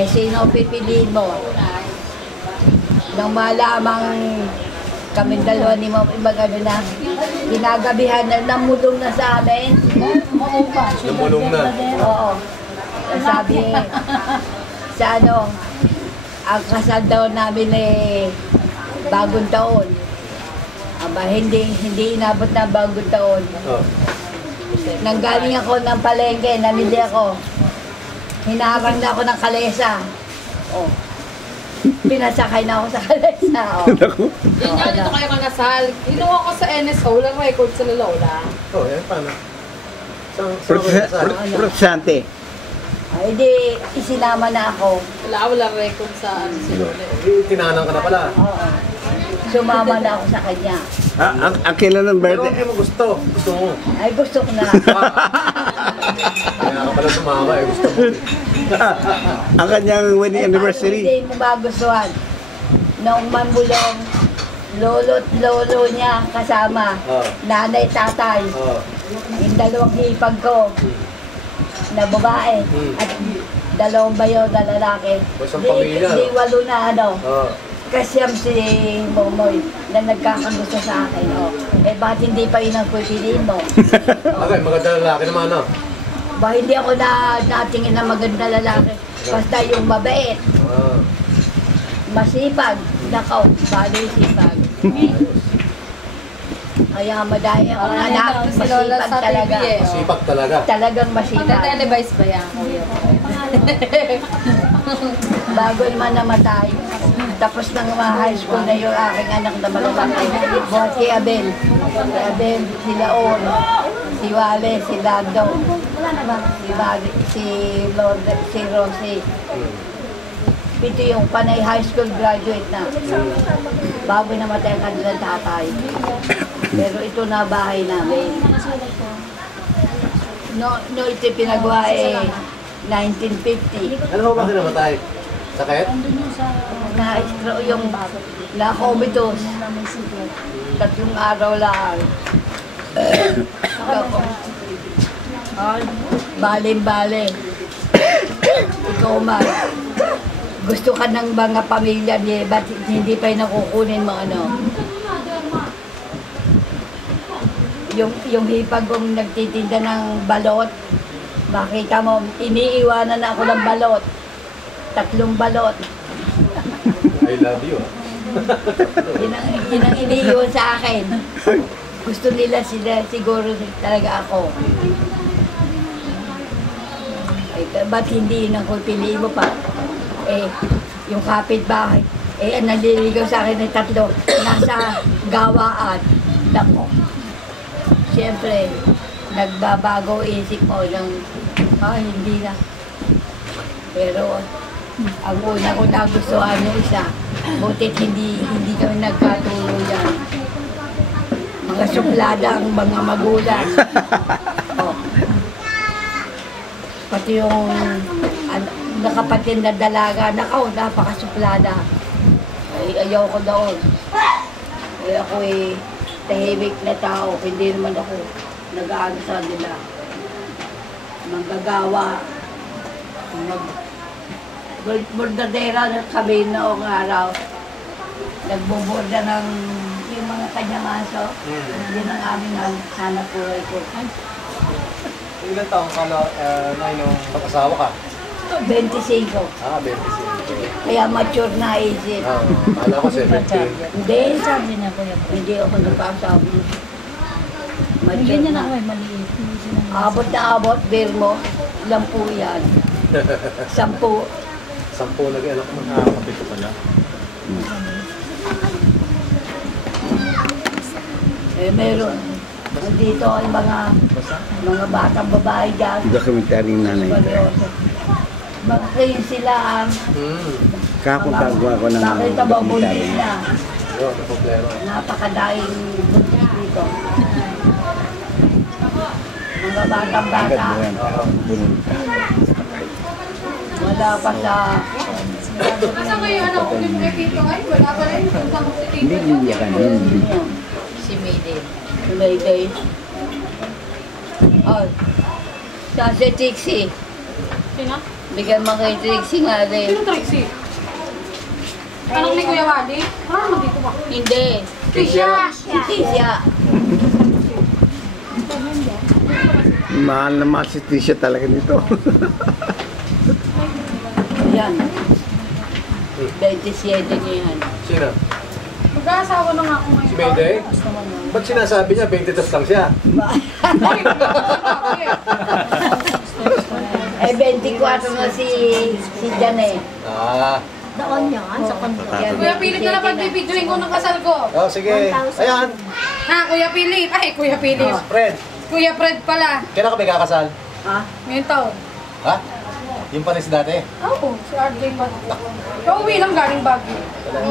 Eh, sino pipiliin mo? Nang malamang kami dalawa ni Ma'am, ibang ano na, ginagabihan na, namulong na sa amin. Namulong na. Oo. Sabi, sa ano, ang kasal daw namin eh, bagong taon. Aba, hindi inabot na bagong taon. Oh. Nanggaling ako ng palengke, namili ako. Hinarang na ako ng kalesa. Oh. Pinasakay na ako sa kalesa. Oh. Yan nga, dito kayo kanasal. Hinuha ko sa NSO, walang record sa Lola. Oh, yan paano? Protestante. Ay, di, isinama na ako. Walang record sa ano si Lola. Tinanang ka na pala. Oo. Sumama na ako sa kanya. Ang kailan ng Pero birthday? hindi mo gusto. Gusto mo. Ay, gusto ko na. Kaya ka pala sumama eh. Gusto mo. Ang kanyang wedding anniversary. Hindi mo magustuhan. Noong mambulong, lolo't lolo niya kasama. Oh. Nanay, tatay. Oh. Yung dalawang hipag ko na babae. At dalawang bayaw na lalaki. Basang pamilya. Di walo na ano. Oh. Kasyam si Momoy na nagkakagusto sa akin. Oh. Eh, bakit hindi pa yun ang pipiliin mo? Okay, maganda lalaki naman ano. Ba, hindi ako natingin na maganda lalaki. Basta yung mabait, Ah. masipag, nakaw, bali sipag. Kaya madaya ang anak, masipag talaga. Masipag talaga. Talagang masipag. Ita-televise ba yan, kuya? Bago naman namatay, tapos nang high school na yung aking anak na malalaki. Buhat kay Abel. Si Abel, si Laon, si Wale, si Lando, si Wale, si Lord, si Rosie. Ito yung panay high school graduate na. Bago namatay ang kanilang tatay. Pero ito na bahay namin. No, ito pinagawa eh, 1950. Ano ba bakit namatay? Sakit? Na-stroke yung na-comatose. 3 araw lang. Bale. Ikaw man. Gusto ka ng mga pamilya niya, ba't hindi pa yung nakukunin mo ano? Yung hipag kong nagtitinda ng balot, makita mo, iniiwanan ako ng balot. 3 balot. I love you. Yun ang iniiwan sa akin. Gusto nila sila, siguro talaga ako. Ay, ba't hindi yun ang piliin mo pa? Eh, yung kapitbahay, eh, naliligaw sa akin ng 3, nasa gawaan. Nako. Siyempre, nagbabago isip mo ng, hindi na. Pero, ang una ko nagustuhan yung isa, butit hindi kami nagkatuluyan. Mga suplada ang mga magulang. Oh. Pati yung nakapatid na dalaga, napakasuplada. Ay, ayaw ko doon. Ay, ako tahimik na tao, hindi naman ako nag-aano sa nila. Manggagawa. Bordadera na kami noong araw. Nagbuborda ng yung mga kanyang aso. Yun ang aming hanap buhay ko. Ilan taong ka na nung pag-asawa ka? 25. 25. Kaya mature na isip. Kala ko 17. Hindi. Sabi niya kuya. Hindi ako nagpasabi. Bigyan niya na ako maliit. Abot na abot, beer mo. Ilan po yan? 10. 10 nag-anak mo. Kapito pala. Eh, meron. Nandito ay mga batang babae dyan. Dokumentary nanay. Mga kayo sila ang Kako gagawa ko ng nakita mo buntis dokumentary. na. Yun, problema. Napakadaing buntis dito. Mga batang bata. Wala pa sa... Asa kayo anak ko yung epito ngayon? Wala pa rin. Hindi niya ka hindi. Si Mayday. Mayday. Oh. Sa si Tixie. Sino? Bigyan mo kay Trixie nga rin. Sino Trixie? Anong ni Kuya Wally? Wala naman dito ba? Hindi. Tisha. Si Tisha. Mahal na mahal si Tisha talaga nito. Yan. 27 niya yan. Sino? Mag-aasawa na nga ako ngayon. Si Mayday? Ba't sinasabi niya 20 tas lang siya? Eh, 24 na si Jan eh. Ah. Doon yan, sa kondo. Yan, Kuya Philip na lang 27 pagbibidyoin ko ng kasal ko. Oh, sige. Ayan. Ha, Kuya Philip. Ay, Kuya Philip. Fred, Kuya Fred pala. kailan ka may kakasal? Ha? Ngayon taon. Ha? Yung panis dati? Oo, si RJ pa. Kauwi lang galing Baguio.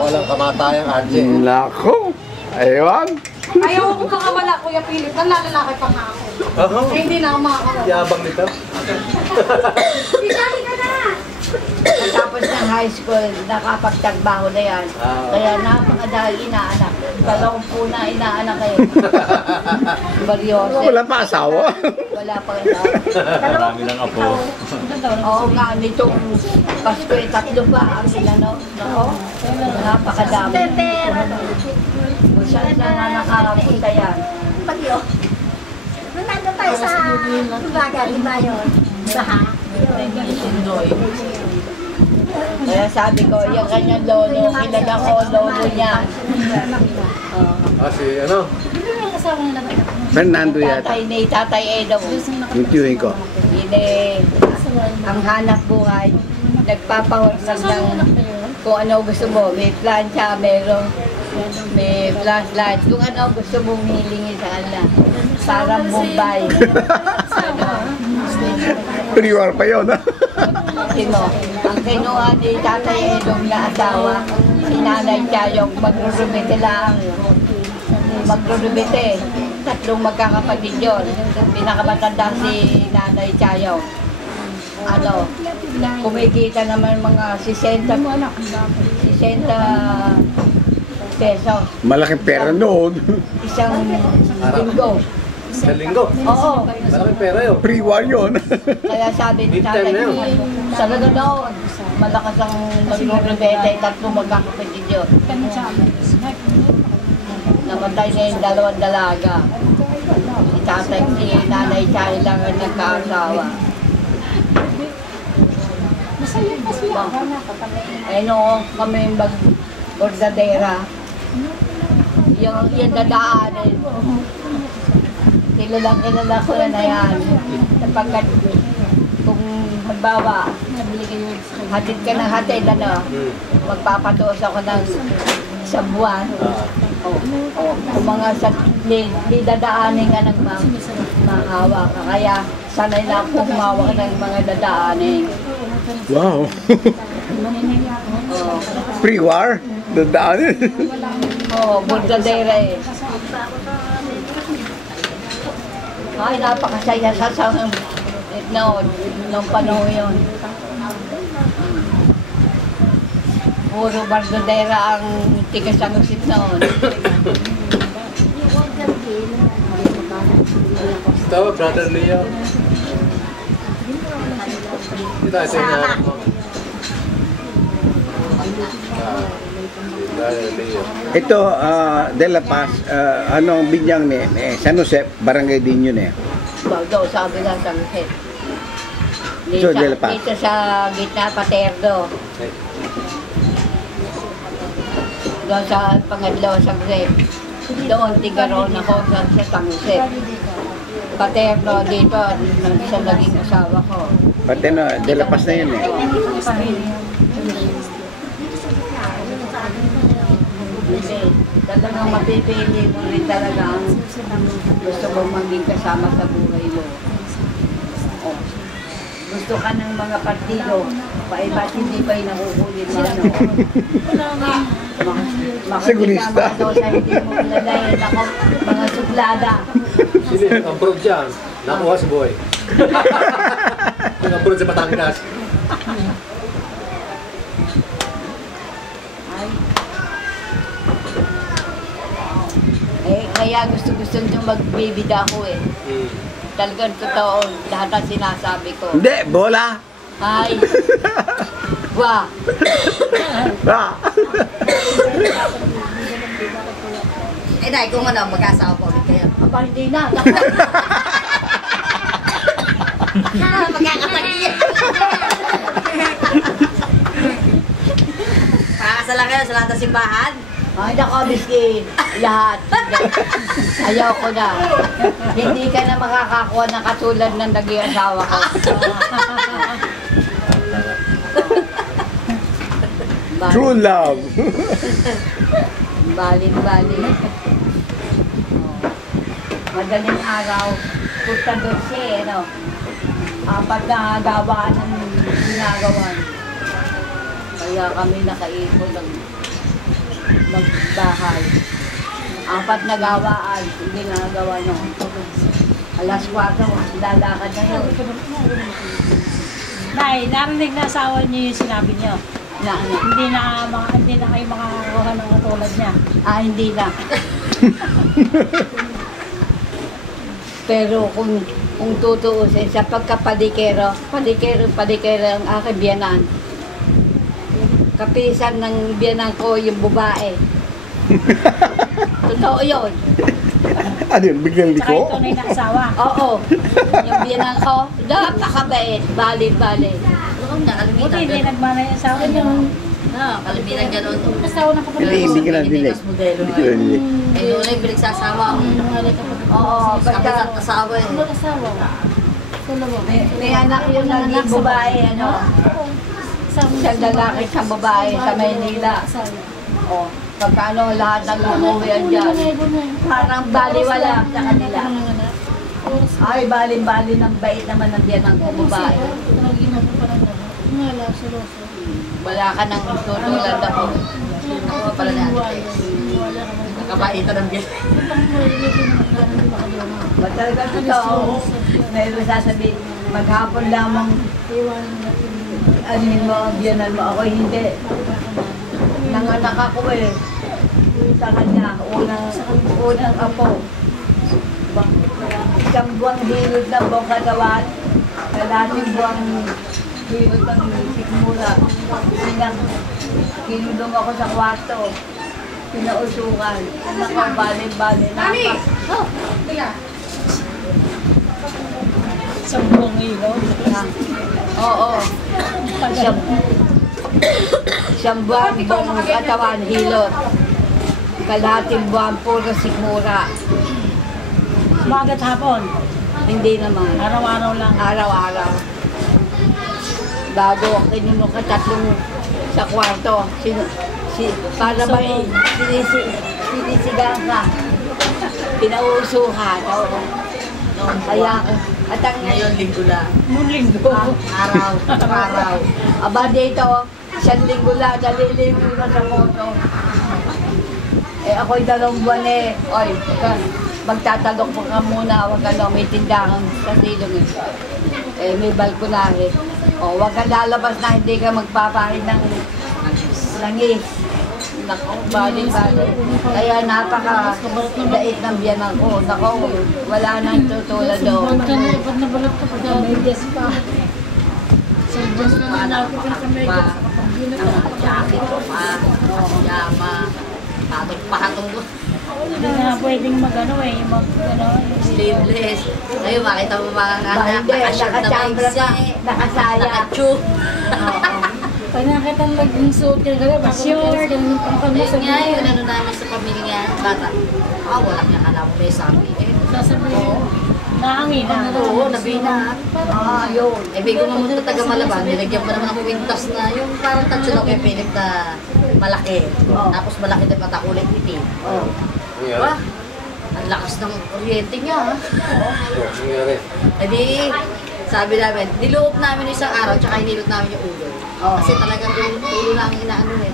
Walang kamatayang RJ. Nako. Ayun. Ayaw ko makawala, Kuya Philip. Nanlalalaki pa nga ako. Eh, hindi na ako makakawala. Yabang nito. Isali ka na! Tapos ng high school, nakapagtagbaho na yan. Ah. Kaya napakadahil inaanak. 20 na inaanak kayo. Baryoso. Wala pa asawa. Wala pa rin ako. Marami lang apo. Oo nga, nitong Pasko eh, 3 pa ang inano. Ako, napakadami. Kung saan na nakakapunta yan. Bagyo. Nung nandun tayo sa Ubaga, di ba yun? Baha. Sindoy. Kaya sabi ko, yung kanyang lolo, kilala ko lolo niya. Ah, si ano? Fernando yata. Tatay Edo. Yung tiyuhin ko. Hindi. Ang hanap buhay, nagpapahorsan ng kung ano gusto mo. May plancha, may flashlight. Kung ano gusto mong hilingin sa kanila. Parang Mumbai. Priwar pa yun. Sino? Ang kinuha ni Tatay Edong na asawa, si Nanay Chayong, magrurubite lang. Magrurubite. 3 magkakapatid yun. Pinakamatanda si Nanay Chayong. Ano, kumikita naman mga 60 pesos. Malaking pera noon. Isang linggo. Sa linggo. Oo. Malaking pera yun. Priwar yun. Kaya sabi ni Big time Tatay, na yun. sa noon, malakas ang magrurubete, 3 magkakapatid yun. Namatay na yung 2 dalaga. Si Tatay, si Nanay Chay lang ang nagkaasawa. Eh no, kami yung bordadera. Yung dadaanin. Kilala ko na yan. Sapagkat kung halimbawa, hatid ka ng hatid, ano, magpapatuos ako ng isang buwan. Kung mga dadaanin nga ng mahawa ka. Kaya sanay na akong humawak ng mga dadaanin. Wow. Priwar. Dadaanin. Oo, bordadera eh. Ay, napakasaya sa noon, nung panahon yun. Puro bordadera ang tigas ang usip noon. Tawa, brother Leo. Ito, ito yung anak mo. Brother Leo. Ito, De La Paz, anong binyang ni San Jose, barangay din yun eh. Daw, sabi lang sa Jose. So, De La Paz. Dito sa gitna, Paterno. Doon sa pangadlaw sa Jose. Doon, tigaroon ako sa San Jose. Paterno dito, sa naging asawa ko. Pati no, De La Paz na yun eh. Kasi talagang mapipili mo rin talaga ang gusto mong maging kasama sa buhay mo. Oh. Gusto ka ng mga partido, ba't hindi pa yung nakukulit mo ano? Segurista. Makikisama ka sa hindi mo pinadayin ako, mga suplada. Sino yung abroad dyan? Nakuha si Boy. Yung abroad sa Batangas. Eh, kaya gusto nyo magbibida ako eh. Talagang totoo. Lahat ang sinasabi ko. Hindi, bola. Ay. Wah. Ah. Eh, dahil kung ano, mag-asawa po ulit kayo. Aba, hindi na. Magkakatagiyan. Pakakasalan kayo sa lahat ng simbahan. Ay, nako, miskin. Lahat. Ayaw ko na. Hindi ka na makakakuha ng katulad ng naging asawa ko. True love. Balin-balin. Madaling araw, punta doon siya, ano. Apat na gawaan ang ginagawan. Kaya kami nakaipon ng magbahay. Apat na gawaan ang ginagawa nyo. Alas 4, lalakad na yun. Nay, narinig na asawa niyo yung sinabi niyo. Na, ano. Hindi na kayo makakakuha ng katulad niya. Hindi na. Pero kung tutuusin sa pagkapadikero ang aking biyanan. Kapisan ng biyanan ko yung babae. Totoo yun. Ano yun, biglang Tsaka liko? yung tunay na asawa. Oo. Yung biyanan ko, napakabait. Bali-bali. Huwag na, Buti kalimitan hindi doon. nagmana yung asawa niyo. Kalimitan dyan doon. Asawa ng kapatid. Hindi, hindi ka na dinig. modelo. Hindi ka na dinig. Eh, doon ay pinagsasama ako. Oo, Kapit basta at asawa eh. Mag-asawa. may anak yung naging babae, ano. Isang lalaki sa babae sa Maynila. O, pagkano lahat ng umuwian dyan. Parang baliwala sa kanila. Ay, bali-bali ng bait naman ng biyanang ko babae. Wala ka nang tutulad ako. Ako pala na. Nakabaitan ng biyan. Ba't talaga totoo? Mayroon sasabihin, maghapon lamang anin mo, biyanan mo. Ako hindi. Nanganak ako eh. Sa kanya, unang apo. Isang buwang hilod na buong katawan. Kalating buwang hilod ng sikmura. Kinulong ako sa kwarto. Pinausukan. Ako, bali-bali na ako. Sa buong ilaw. Oo. Siyang buwan, buong katawan, hilot. Kalating buwan, puro sikmura. Umagat hapon. Hindi naman. Araw-araw lang. Araw-araw. Bago kinunong ka tatlong sa kwarto. Para ba sinisigang ka. Pinausuhan. Oo. Kaya, at ang Ngayon, linggo na. Noong linggo. Araw. aba dito, 1 linggo lang, naliligo na sa moto. Eh ako'y 2 buwan eh. Oy, magtatalok po ka muna, wag ano, may tindahan sa silong eh. Eh, may balkonahe. O, wag kang lalabas na hindi ka magpapahin ng langis. Nako, bali. Kaya napaka-dait ng biyanan ko. Nako, wala nang tutulad doon. Ba't nabalot ka pa dyan? Medyas pa. Sa Diyos na nanakot ka sa medyas. Jacket ko pa. Pajama. Patong ko. Hindi na pwedeng mag-ano eh. Sleeveless. Ngayon, makita mo mga anak. Hindi, Nakashirt na nakachambra maiksi. pa, nakasaya. Nakachu. Pag nakita naging suot ka gano'n, short. Ayun nga, yun ano namin sa pamilya. Bata. Wala niya alam mo may sabi. Sasabihin, nahangin na. Oo, nabina. Yun. Eh, bigo mo muna taga Malaban, nilagyan pa naman ng kwintas na yung parang tatsyo na kay Philip na malaki. Tapos malaki din mata ulit itim. Oh. Diba? Ang lakas ng kuryente niya, ha? Nangyari. Eh di, sabi namin, niloob namin yung isang araw, tsaka hinilot namin yung ulo. Kasi talagang yung ulo namin inaano eh.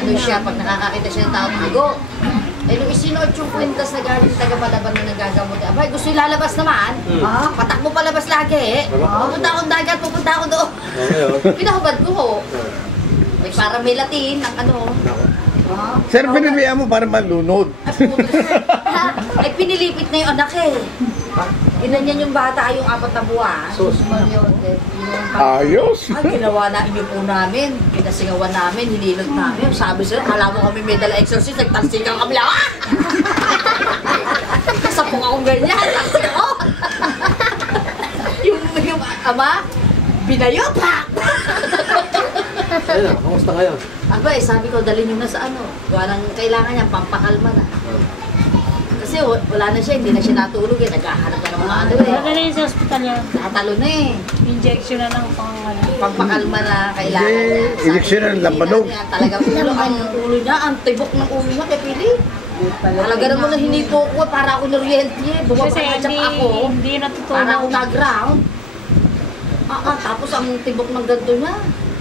Ano siya, pag nakakakita siya ng tao, mago. Eh, nung isinuot yung kwintas na galing taga Malaban na nagagamot. Abay, gusto yung lalabas naman. Patakbo palabas lagi. Pupunta akong dagat, pupunta ako doon. Ngayon. Pinahubad ko ho. May para may latin, ang ano. Sir, pinilihan mo para malunod. Ay, pinilipit na yung anak eh. Inanyan yung bata yung 4 na buwan. Sus. Ayos. Ginawa na inyo po namin. Pinasingawan namin, hinilot namin. Sabi sila, alam mo kami may dala exorcist, nagtalsikan kami lang. Kasapong akong ganyan, talsik ako. yung ama, binayo pa. Ayun na, kamusta ngayon? Aba sabi ko, dalhin nyo na sa ano. Gawa ng kailangan niya, pampakalma na. Kasi wala na siya, hindi na siya natulog eh. Naghahanap na ng mga ano eh. Wala na yun sa ospital yan. Nakatalo na eh. Injection na ng pangalan. Pampakalma na kailangan niya. Hindi, injection na ng lambanog. Talagang ulo niya, ang tibok ng ulo niya kay Pili. Talaga naman na hinipo ko, para ako noriente. Kasi Bumabakadyak ako. hindi natutulog. Para ako na-ground. Tapos ang tibok ng ganito niya.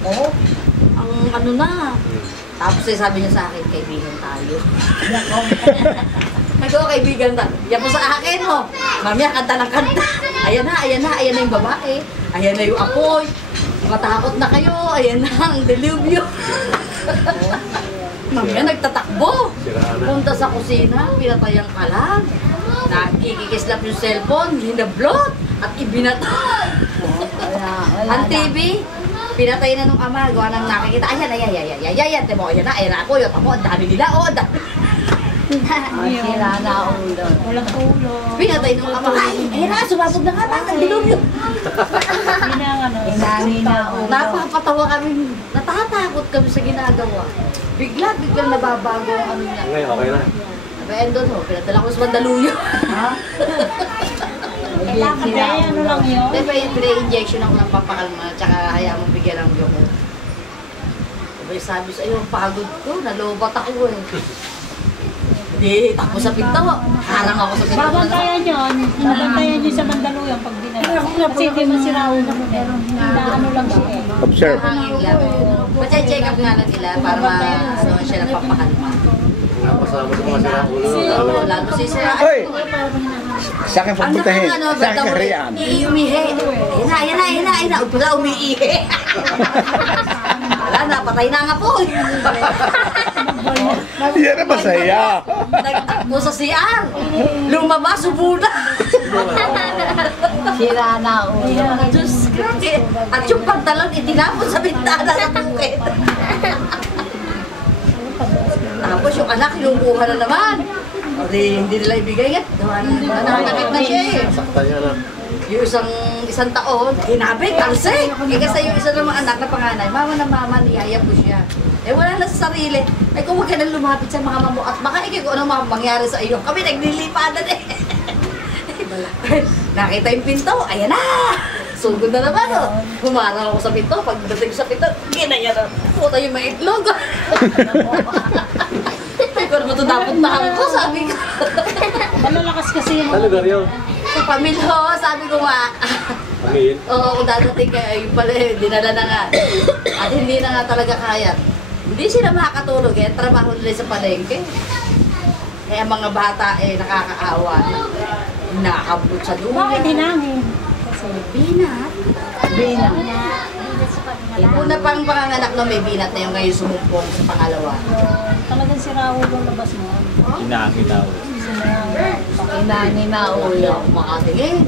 Oo. Ang ano na. Tapos sabi niya sa akin, kaibigan tayo. Nako, kaibigan tayo. Yan po sa akin, ho. Mamaya, kanta ng kanta. Ayan na yung babae. Ayan na yung apoy. Matakot na kayo. Ayan na ang delubyo. Mamaya, nagtatakbo. Siraan na. Punta sa kusina, pinatay ang kalan. Nakikikislap yung cellphone, hinablot, at ibinatay. Ang TV, pinatay na nung ama, gawa nang nakikita. Ayan, temo, ayan na ako, yun, ang dami nila, ang dami. Sira na ulo. Walang ulo. Pinatay nung ama, ayan na, sumabog na nga, ang dilubyo. Yun ang ano. Inani na ulo. Napapatawa kami, natatakot kami sa ginagawa. Biglang nababago ang ano niya. Ngayon, okay na. Kaya doon, pinadala ko sa Mandaluyo. Kailangan kaya ano lang yun. Pinay-injection ako ng pampakalma, tsaka hayaan mo bigyan ng gamot. Sabi sa iyo, pagod ko, nalobat ako eh. Hindi, takbo sa pinto. Harang ako sa pinto. Babantayan yun. Babantayan yun sa Mandaluyong pag dinala. Kasi hindi masira ulo mo. Ano lang siya eh. Observe. Hangin lang. Kasi-check up nga na nila para ma-ano siya ng pampakalma. Napasama sa mga sirang ulo. Lalo si Sir. Hoy! Sa akin papuntahin. Sa akin kaharian. Iumihi. Ayan na. Wala umiihi. Wala na, patay na nga po. Yan na masaya. Nagtakbo sa CR. Lumabas, subo na. Sira na ulo. Diyos ko. At yung pantalon, itinapon sa bintana ng bukid. Tapos yung anak, kinukuha na naman. Hindi nila ibigay yan. Nakatakit na siya eh. Saktan niya na. Yung isang taon, ginabit, talsik. Kasi yung isa ng mga anak na panganay, mama, niyaya po siya. Eh wala na sa sarili. Ay kung wag ka nang lumapit sa mga mamo at baka ikaw kung ano mangyari sa iyo. Kami naglilipadan eh. Nakita yung pinto, ayan na! Sugod na naman oh. Humara ako sa pinto, pagdating ko sa pinto, ginaya na. Puta yung may itlog. Ay kung ano tapot-tapot ko, sabi ko. Malalakas kasi yung Saan lugar yun? Sa pamilya, sabi ko nga. Pangin? Oo, kung dadating kayo, yung pala eh, dinala na nga. At hindi na nga talaga kaya. Hindi sila makakatulog eh, trabaho nila sa palengke. Kaya mga bata eh, nakakaawa. Nakakabot sa dulo. Bakit hinangin? Binat. Binang. Una pang panganganak na may binat na yung ngayon sumumpong sa pangalawa. Talagang sira ulo labas mo. Inangin na. Inani na ulo. Makatingin.